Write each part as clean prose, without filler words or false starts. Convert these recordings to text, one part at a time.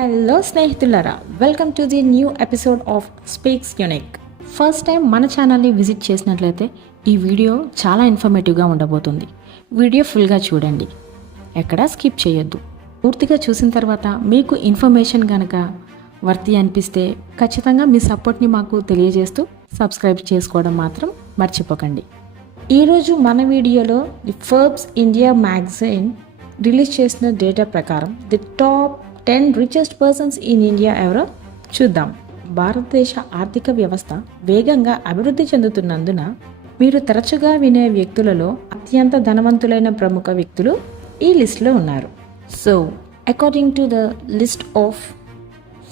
Hello స్నేహితులారా, welcome to the new episode of speaks unique. First time మన ఛానల్ని visit చేసినట్లయితే ఈ వీడియో చాలా ఇన్ఫర్మేటివ్గా ఉండబోతుంది. వీడియో ఫుల్గా చూడండి, ఎక్కడా స్కిప్ చేయొద్దు. పూర్తిగా చూసిన తర్వాత మీకు ఇన్ఫర్మేషన్ కనుక వర్తి అనిపిస్తే ఖచ్చితంగా మీ సపోర్ట్ని మాకు తెలియజేస్తూ సబ్స్క్రైబ్ చేసుకోవడం మాత్రం మర్చిపోకండి. ఈరోజు మన వీడియోలో the Forbes India magazine release చేసిన డేటా ప్రకారం the top 10 richest persons in India ఎవరో చూద్దాం. భారతదేశ ఆర్థిక వ్యవస్థ వేగంగా అభివృద్ధి చెందుతున్నందున మీరు తరచుగా వినే వ్యక్తులలో అత్యంత ధనవంతులైన ప్రముఖ వ్యక్తులు ఈ లిస్ట్లో ఉన్నారు. So according to the list of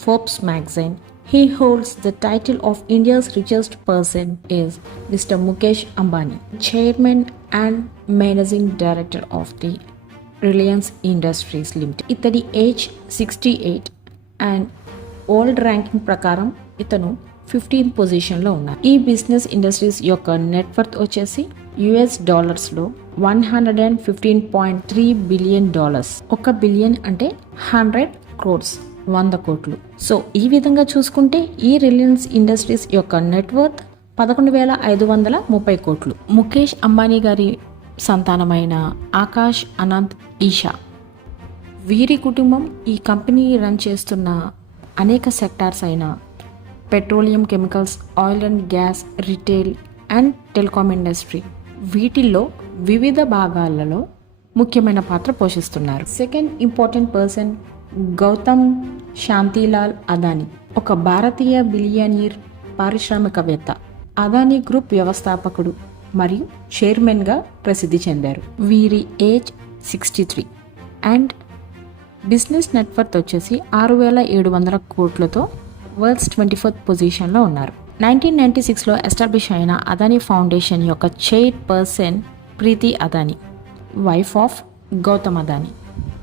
Forbes magazine, he holds the title of India's richest person is Mr. Mukesh Ambani, chairman and managing director of the Reliance industries limited. ఇతడి ఏజ్ 68 అండ్ వరల్డ్ ర్యాంకింగ్ ప్రకారం ఇతను 15th పొజిషన్లో ఉన్నారు. ఈ business industries యొక్క net worth వచ్చేసి $115.3 billion. $1 billion అంటే 100 crores, 100 కోట్లు. సో ఈ విధంగా చూసుకుంటే ఈ రిలయన్స్ ఇండస్ట్రీస్ యొక్క నెట్వర్త్ 11,530 కోట్లు. ముఖేష్ అంబానీ గారి సంతానమైన ఆకాష్, అనంత్, ఈషా, వీరి కుటుంబం ఈ కంపెనీ రన్ చేస్తున్న అనేక సెక్టార్స్ అయిన petroleum, chemicals, oil and gas, retail and telecom industry, వీటిల్లో వివిధ భాగాలలో ముఖ్యమైన పాత్ర పోషిస్తున్నారు. Second important person Gautam Shantilal Adani, ఒక భారతీయ బిలియనీర్ పారిశ్రామికవేత్త. అదానీ గ్రూప్ వ్యవస్థాపకుడు మరియు చైర్మన్గా ప్రసిద్ధి చెందారు. వీరి ఏజ్ 63 అండ్ బిజినెస్ నెట్వర్త్ వచ్చేసి 6,700 కోట్లతో వరల్డ్స్ 24th పొజిషన్లో ఉన్నారు. 1996లో ఎస్టాబ్లిష్ అయిన అదానీ ఫౌండేషన్ యొక్క chairperson Preeti Adani, wife of Gautam Adani.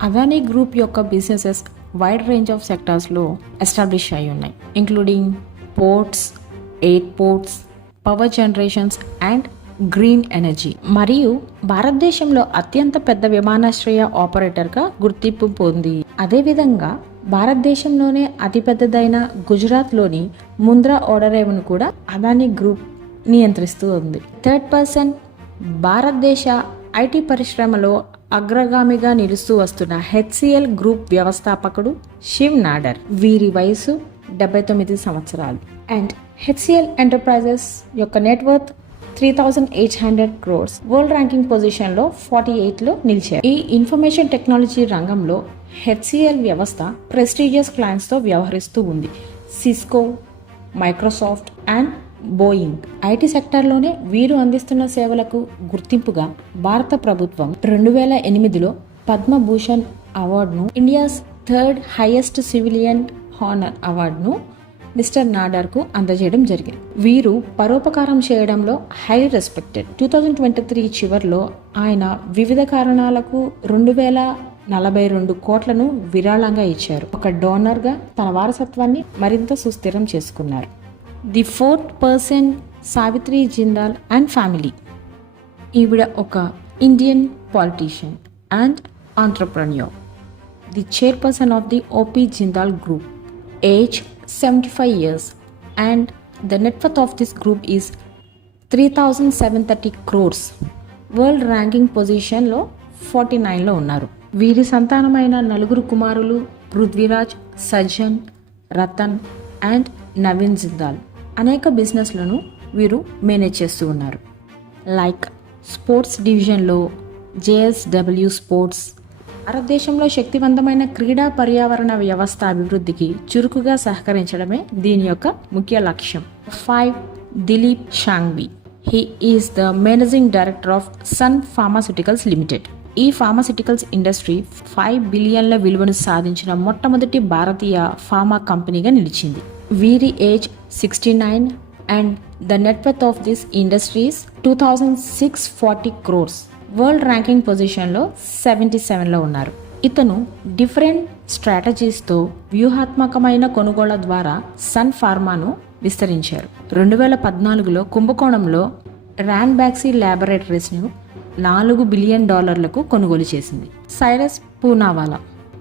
Adani group యొక్క బిజినెసెస్ వైడ్ రేంజ్ ఆఫ్ సెక్టార్స్లో ఎస్టాబ్లిష్ అయి ఉన్నాయి, including ports, airports, power generations and green energy. మరియు భారతదేశంలో అత్యంత పెద్ద విమానాశ్రయ ఆపరేటర్గా గుర్తింపు పొంది, అదేవిధంగా భారతదేశంలోనే అతిపెద్దదైన గుజరాత్లోని ముంద్రా ఓడరేవును కూడా అదానీ గ్రూప్ నియంత్రిస్తూ ఉంది. థర్డ్ పర్సన్ భారతదేశ ఐటీ పరిశ్రమలో అగ్రగామిగా నిలుస్తూ వస్తున్న HCL గ్రూప్ వ్యవస్థాపకుడు శివ్ నాడర్. వీరి వయసు 79 సంవత్సరాలు అండ్ HCL ఎంటర్ప్రైజెస్ యొక్క నెట్వర్త్ 3,800 crores. వరల్డ్ ర్యాంకింగ్ పొజిషన్లో 48లో నిలిచారు. ఈ ఇన్ఫర్మేషన్ టెక్నాలజీ రంగంలో HCL వ్యవస్థ ప్రెస్టీజియస్ క్లయింట్స్తో వ్యవహరిస్తూ ఉంది. Cisco, Microsoft and Boeing. IT సెక్టార్లోనే వీరు అందిస్తున్న సేవలకు గుర్తింపుగా భారత ప్రభుత్వం 2008లో పద్మభూషణ్ అవార్డును, India's third highest civilian honour అవార్డును మిస్టర్ నాడార్కు అందజేయడం జరిగింది. వీరు పరోపకారం చేయడంలో హైలీ రెస్పెక్టెడ్. 2023 చివరిలో ఆయన వివిధ కారణాలకు 2,042 కోట్లను విరాళంగా ఇచ్చారు. ఒక డోనర్గా తన వారసత్వాన్ని మరింత సుస్థిరం చేసుకున్నారు. The fourth person Savitri Jindal and family. ఈవిడ ఒక Indian politician and entrepreneur, the chairperson of the OP Jindal group. Age 75 years and the net worth of this group is 3,730 crores. World ranking పొజిషన్లో 49లో ఉన్నారు. వీరి సంతానమైన 4 కుమారులు పృథ్వీరాజ్, సజ్జన్, రతన్ అండ్ నవీన్ జిందాల్ అనేక బిజినెస్లను వీరు మేనేజ్ చేస్తూ ఉన్నారు. లైక్ స్పోర్ట్స్ డివిజన్లో JSW స్పోర్ట్స్. భారతదేశంలో శక్తివంతమైన క్రీడా పర్యావరణ వ్యవస్థ అభివృద్ధికి చురుకుగా సహకరించడమే దీని యొక్క ముఖ్య లక్ష్యం. 5 Dilip Shanghvi. He is the managing director of Sun pharmaceuticals limited. ఈ ఫార్మాస్యూటికల్స్ ఇండస్ట్రీ 5 బిలియన్ల విలువను సాధించిన మొట్టమొదటి భారతీయ ఫార్మా కంపెనీగా నిలిచింది. వీరి age 69 and the net worth of this industries 2,640 crores. World ranking పొజిషన్లో 77లో ఉన్నారు. ఇతను డిఫరెంట్ స్ట్రాటజీస్తో వ్యూహాత్మకమైన కొనుగోళ్ల ద్వారా సన్ ఫార్మాను విస్తరించారు. 2014లో కుంభకోణంలో రాన్బాక్సీ ల్యాబొరేటరీస్ను $4 బిలియన్ కొనుగోలు చేసింది. Cyrus Poonawalla.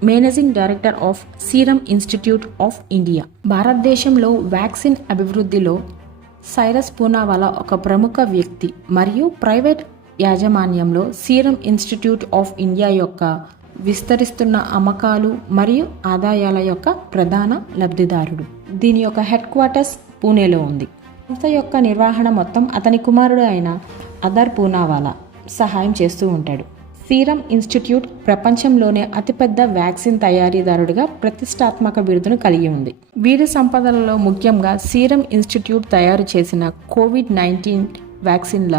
Managing director of serum institute of India. భారతదేశంలో వ్యాక్సిన్ అభివృద్ధిలో సైరస్ పూనావాలా ఒక ప్రముఖ వ్యక్తి మరియు ప్రైవేట్ యాజమాన్యంలో సీరం ఇన్స్టిట్యూట్ ఆఫ్ ఇండియా యొక్క విస్తరిస్తున్న అమ్మకాలు మరియు ఆదాయాల యొక్క ప్రధాన లబ్ధిదారుడు. దీని యొక్క హెడ్ క్వార్టర్స్ పూణేలో ఉంది. సంస్థ యొక్క నిర్వహణ మొత్తం అతని కుమారుడు అయిన అదర్ పూనావాలా సహాయం చేస్తూ ఉంటాడు. సీరం ఇన్స్టిట్యూట్ ప్రపంచంలోనే అతిపెద్ద వ్యాక్సిన్ తయారీదారుడిగా ప్రతిష్టాత్మక బిరుదును కలిగి ఉంది. వీరి సంపదలలో ముఖ్యంగా సీరం ఇన్స్టిట్యూట్ తయారు చేసిన COVID-19 వ్యాక్సిన్ల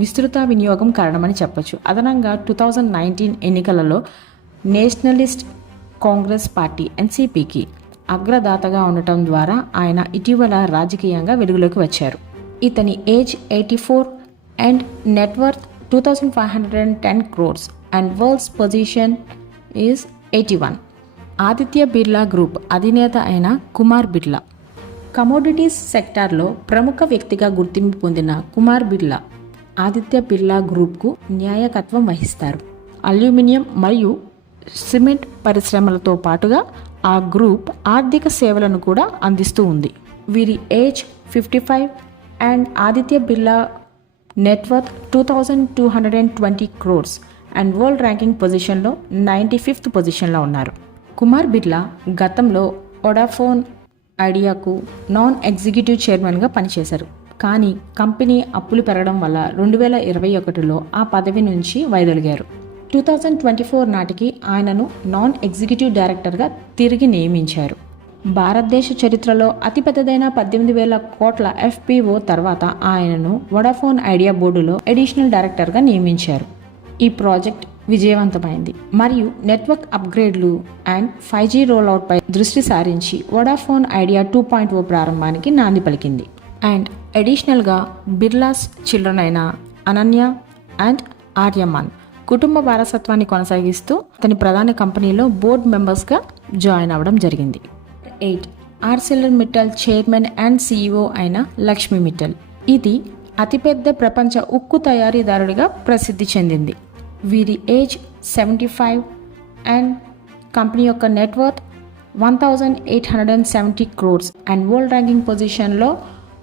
విస్తృత వినియోగం కారణమని చెప్పొచ్చు. అదనంగా 2019 ఎన్నికలలో నేషనలిస్ట్ కాంగ్రెస్ పార్టీ NCPకి అగ్రదాతగా ఉండటం ద్వారా ఆయన ఇటీవల రాజకీయంగా వెలుగులోకి వచ్చారు. ఇతని age 84 and net worth 2510 crores and world's position is 81. Aditya Birla group అధినేత అయిన కుమార్ బిర్లా. కమోడిటీస్ సెక్టార్లో ప్రముఖ వ్యక్తిగా గుర్తింపు పొందిన కుమార్ బిర్లా ఆదిత్య బిర్లా గ్రూప్కు న్యాయకత్వం వహిస్తారు. అల్యూమినియం మరియు సిమెంట్ పరిశ్రమలతో పాటుగా ఆ గ్రూప్ ఆర్థిక సేవలను కూడా అందిస్తూ ఉంది. వీరి age 55 and Aditya Birla net worth 2220 crores and world ranking పొజిషన్లో 95th పొజిషన్లో ఉన్నారు. కుమార్ బిర్లా గతంలో వొడాఫోన్ ఐడియాకు నాన్ ఎగ్జిక్యూటివ్ చైర్మన్గా పనిచేశారు. కానీ కంపెనీ అప్పులు పెరగడం వల్ల 2021లో ఆ పదవి నుంచి వైదొలిగారు. 2024 నాటికి ఆయనను నాన్ ఎగ్జిక్యూటివ్ డైరెక్టర్గా తిరిగి నియమించారు. భారతదేశ చరిత్రలో అతిపెద్దదైన 18,000 కోట్ల FPO తర్వాత ఆయనను వొడాఫోన్ ఐడియా బోర్డులో అడిషనల్ డైరెక్టర్గా నియమించారు. ఈ ప్రాజెక్ట్ విజయవంతమైంది మరియు నెట్వర్క్ అప్గ్రేడ్లు అండ్ 5G రోల్అవుట్పై దృష్టి సారించి వొడాఫోన్ ఐడియా 2.0 ప్రారంభానికి నాంది పలికింది. అండ్ అడిషనల్గా బిర్లాస్ చిల్డ్రన్ అయిన అనన్య అండ్ ఆర్యమాన్ కుటుంబ వారసత్వాన్ని కొనసాగిస్తూ అతని ప్రధాన కంపెనీలో బోర్డ్ మెంబర్స్గా జాయిన్ అవ్వడం జరిగింది. 8 Arcelor Mittal chairman and CEO అయిన లక్ష్మీ మిట్టల్. ఇది అతిపెద్ద ప్రపంచ ఉక్కు తయారీదారుడిగా ప్రసిద్ధి చెందింది. వీరి ఏజ్ 75 అండ్ కంపెనీ యొక్క net worth 1870 crores and world ranking పొజిషన్లో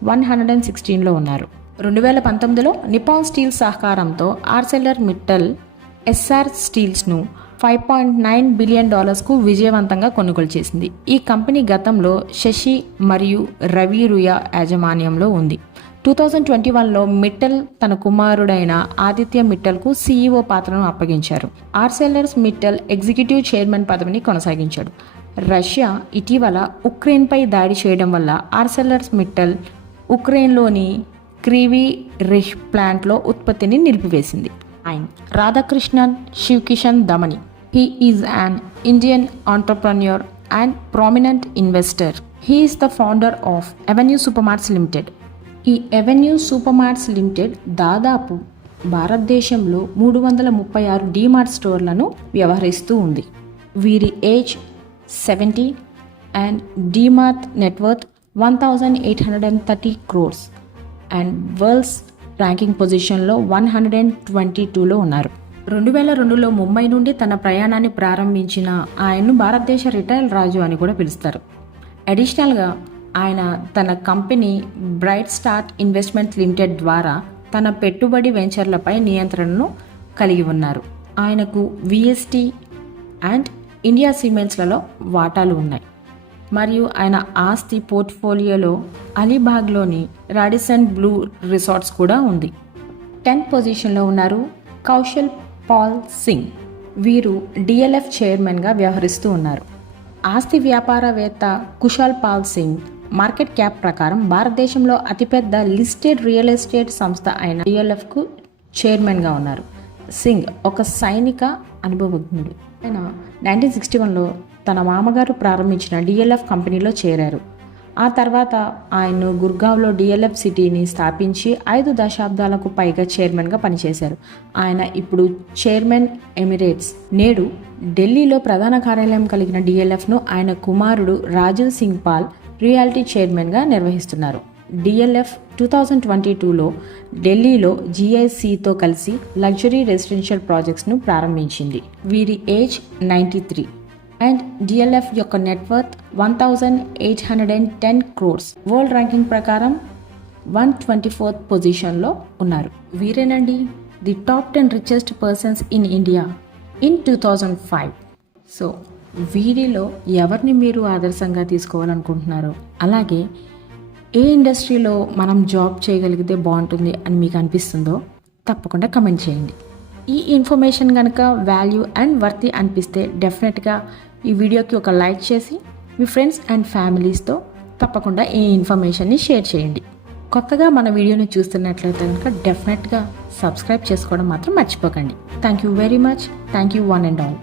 116లో ఉన్నారు. 2019లో నిపాన్ స్టీల్ సహకారంతో ఆర్సెలర్ మిట్టల్ SR స్టీల్స్ను $5.9 బిలియన్ కు విజయవంతంగా కొనుగోలు చేసింది. ఈ కంపెనీ గతంలో శశి మరియు రవి రుయా యాజమాన్యంలో ఉంది. 2021లో మిట్టల్ తన కుమారుడైన ఆదిత్య మిట్టల్కు CEO పాత్రను అప్పగించారు. ఆర్సెలర్స్ మిట్టల్ ఎగ్జిక్యూటివ్ చైర్మన్ పదవిని కొనసాగించాడు. రష్యా ఇటీవల ఉక్రెయిన్పై దాడి చేయడం వల్ల ఆర్సెలర్స్ మిట్టల్ ఉక్రెయిన్లోని క్రీవీ రిహ్ ప్లాంట్లో ఉత్పత్తిని నిలిపివేసింది. Radhakrishnan శివకిషన్ దమని. He is an Indian entrepreneur and prominent investor. He is the founder of Avenue Supermarts Limited. ఈ Avenue Supermarts Limited దాదాపు భారతదేశంలో 336 డీమార్ట్ స్టోర్లను వ్యవహరిస్తూ ఉంది. వీరి age 70 and DMart net worth 1830 crores and world's ranking పొజిషన్లో 122లో ఉన్నారు. 2002లో ముంబై నుండి తన ప్రయాణాన్ని ప్రారంభించిన ఆయన్ను భారతదేశ రిటైల్ రాజు అని కూడా పిలుస్తారు. అడిషనల్గా ఆయన తన company bright start investment limited ద్వారా తన పెట్టుబడి వెంచర్లపై నియంత్రణను కలిగి ఉన్నారు. ఆయనకు VST అండ్ ఇండియా సిమెంట్స్లలో వాటాలు ఉన్నాయి మరియు ఆయన ఆస్తి పోర్ట్ఫోలియోలో అలీబాగ్లోని రాడిసన్ బ్లూ రిసార్ట్స్ కూడా ఉంది. 10th పొజిషన్లో ఉన్నారు కౌశల్ పాల్ సింగ్. వీరు DLF చైర్మన్గా వ్యవహరిస్తూ ఉన్నారు. ఆస్తి వ్యాపారవేత్త కుశాల్ పాల్ సింగ్ మార్కెట్ క్యాప్ ప్రకారం భారతదేశంలో అతిపెద్ద లిస్టెడ్ రియల్ ఎస్టేట్ సంస్థ అయిన DLFకు చైర్మన్గా ఉన్నారు. సింగ్ ఒక సైనిక అనుభవజ్ఞుడు. ఆయన 1961లో తన మామగారు ప్రారంభించిన DLF కంపెనీలో చేరారు. ఆ తర్వాత ఆయన గుర్గావ్లో DLF సిటీని స్థాపించి 5 దశాబ్దాలకు పైగా చైర్మన్గా పనిచేశారు. ఆయన ఇప్పుడు చైర్మన్ ఎమిరేట్స్. నేడు ఢిల్లీలో ప్రధాన కార్యాలయం కలిగిన DLFను ఆయన కుమారుడు రాజీవ్ సింగ్ పాల్ రియాలిటీ చైర్మన్గా నిర్వహిస్తున్నారు. DLF 2022లో ఢిల్లీలో GICతో కలిసి లగ్జరీ రెసిడెన్షియల్ ప్రాజెక్ట్స్ను ప్రారంభించింది. వీరి ఏజ్ 93 అండ్ డిఎల్ఎఫ్ యొక్క నెట్వర్త్ 1810 క్రోర్స్. వరల్డ్ ర్యాంకింగ్ ప్రకారం 124th పొజిషన్లో ఉన్నారు. వీరేనండి the top 10 richest persons in India in 2005. So వీరిలో ఎవరిని మీరు ఆదర్శంగా తీసుకోవాలనుకుంటున్నారో, అలాగే ఏ ఇండస్ట్రీలో మనం జాబ్ చేయగలిగితే బాగుంటుంది అని మీకు అనిపిస్తుందో తప్పకుండా కమెంట్ చేయండి. ఈ ఇన్ఫర్మేషన్ కనుక వాల్యూ అండ్ వర్తి అనిపిస్తే డెఫినెట్గా ఈ వీడియోకి ఒక లైక్ చేసి మీ ఫ్రెండ్స్ అండ్ ఫ్యామిలీస్తో తప్పకుండా ఈ ఇన్ఫర్మేషన్ని షేర్ చేయండి. కొత్తగా మన వీడియోని చూస్తున్నట్లయితే కనుక డెఫినెట్గా సబ్స్క్రైబ్ చేసుకోవడం మాత్రం మర్చిపోకండి. Thank you very much. Thank you one and all.